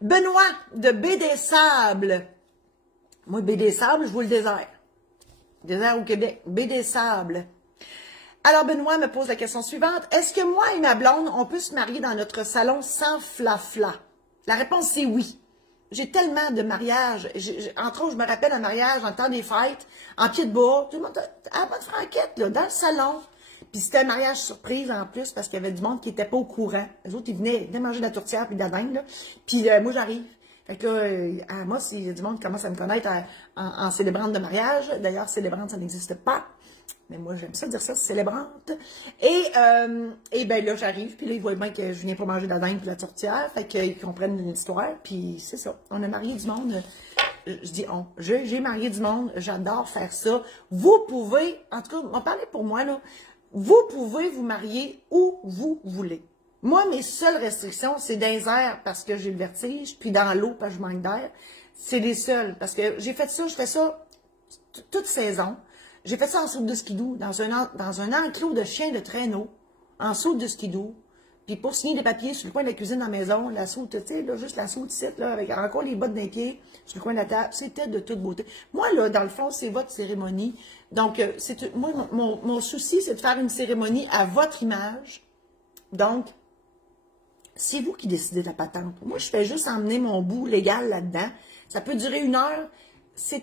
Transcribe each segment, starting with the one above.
Benoît de Baie des Sables. Moi, Baie des Sables, je vois le désert. Désert au Québec. Baie des Sables. Alors, Benoît me pose la question suivante. Est-ce que moi et ma blonde, on peut se marier dans notre salon sans flafla? La réponse, c'est oui. J'ai tellement de mariages. Entre autres, je me rappelle un mariage en temps des fêtes, en pied de bois. Tout le monde à la bonne franquette, là, dans le salon. Puis c'était un mariage surprise en plus, parce qu'il y avait du monde qui n'était pas au courant. Les autres, ils venaient manger de la tourtière puis de la dinde, là. Puis moi, j'arrive. Fait que là, à moi, il y a du monde qui commence à me connaître en célébrante de mariage. D'ailleurs, célébrante, ça n'existe pas. Mais moi, j'aime ça dire ça, célébrante. Et ben là, j'arrive, puis là, ils voient bien que je viens pas manger de la dinde et de la tourtière. Fait qu'ils comprennent l'histoire, puis c'est ça. On a marié du monde. Je dis on. J'ai marié du monde. J'adore faire ça. Vous pouvez, en tout cas, on va parler pour moi, là. Vous pouvez vous marier où vous voulez. Moi, mes seules restrictions, c'est dans les airs parce que j'ai le vertige, puis dans l'eau parce que je manque d'air. C'est les seuls. Parce que j'ai fait ça, je fais ça toute saison. J'ai fait ça en saut de skidoo, dans un enclos de chiens de traîneau, en saut de skidoo. Puis pour signer des papiers sur le coin de la cuisine dans la maison, la saute, tu sais, là, juste la saute ici, là, avec encore les bottes d'un pied sur le coin de la table, c'était de toute beauté. Moi, là, dans le fond, c'est votre cérémonie. Donc, moi, mon souci, c'est de faire une cérémonie à votre image. Donc, c'est vous qui décidez de la patente. Moi, je fais juste emmener mon bout légal là-dedans. Ça peut durer 1 heure. C'est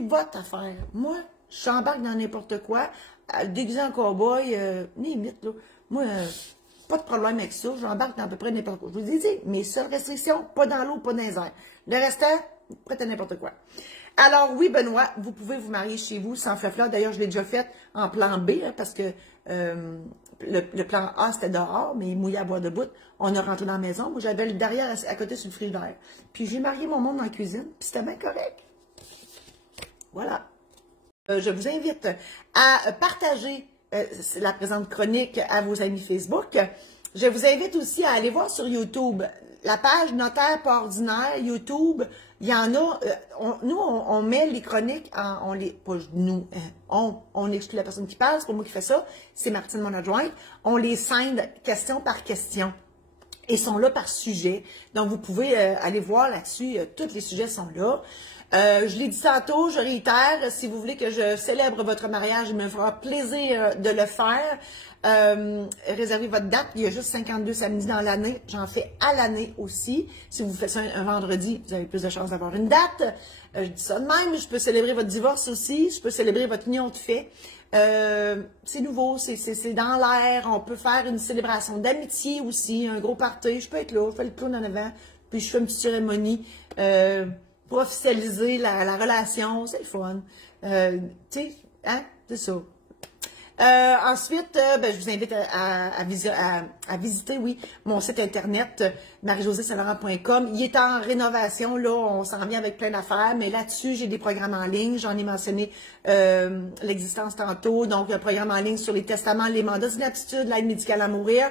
votre affaire. Moi, j'embarque dans n'importe quoi. Déguisé en cow-boy, limite, là. Moi, pas de problème avec ça. J'embarque dans à peu près n'importe quoi. Je vous ai dit, mes seules restrictions, pas dans l'eau, pas dans les airs. Le restant, prêt à n'importe quoi. Alors, oui, Benoît, vous pouvez vous marier chez vous sans flafla. D'ailleurs, je l'ai déjà fait en plan B, hein, parce que le plan A, c'était dehors, mais il mouillait à boire de bout. On a rentré dans la maison. Moi, j'avais le derrière à côté sur le frigidaire. Puis, j'ai marié mon monde dans la cuisine, puis c'était bien correct. Voilà. Je vous invite à partager la présente chronique à vos amis Facebook. Je vous invite aussi à aller voir sur YouTube la page Notaire pas ordinaire, YouTube. Il y en a, nous, on met les chroniques, pas nous, on exclut la personne qui parle, c'est pas moi qui fais ça, c'est Martine, mon adjointe. On les scinde question par question. Et sont là par sujet. Donc, vous pouvez aller voir là-dessus. Tous les sujets sont là. Je l'ai dit tantôt, je réitère, si vous voulez que je célèbre votre mariage, il me fera plaisir de le faire. Réservez votre date. Il y a juste 52 samedis dans l'année. J'en fais à l'année aussi. Si vous faites ça un vendredi, vous avez plus de chances d'avoir une date. Je dis ça de même. Je peux célébrer votre divorce aussi. Je peux célébrer votre union de fait. C'est nouveau, c'est dans l'air. On peut faire une célébration d'amitié aussi, un gros party. Je peux être là, je fais le clown en avant, puis je fais une petite cérémonie pour officialiser la relation. C'est le fun. Tu sais, hein, c'est ça. Ensuite, ben, je vous invite à visiter, oui, mon site internet, marie-josée-saint-laurent.com. Il est en rénovation, là, on s'en vient avec plein d'affaires, mais là-dessus, j'ai des programmes en ligne. J'en ai mentionné l'existence tantôt, donc un programme en ligne sur les testaments, les mandats d'inaptitude, l'aide médicale à mourir,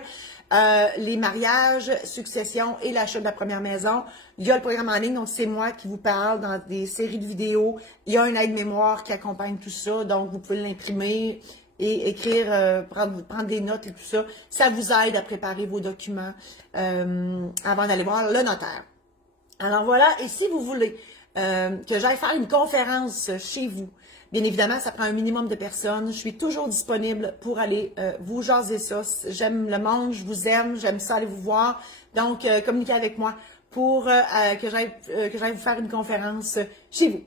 les mariages, succession et l'achat de la première maison. Il y a le programme en ligne, donc c'est moi qui vous parle dans des séries de vidéos. Il y a un aide-mémoire qui accompagne tout ça, donc vous pouvez l'imprimer et écrire, prendre des notes et tout ça. Ça vous aide à préparer vos documents avant d'aller voir le notaire. Alors voilà, et si vous voulez que j'aille faire une conférence chez vous, bien évidemment, ça prend un minimum de personnes. Je suis toujours disponible pour aller vous jaser ça. J'aime le monde, je vous aime, j'aime ça aller vous voir. Donc, communiquez avec moi pour que j'aille vous faire une conférence chez vous.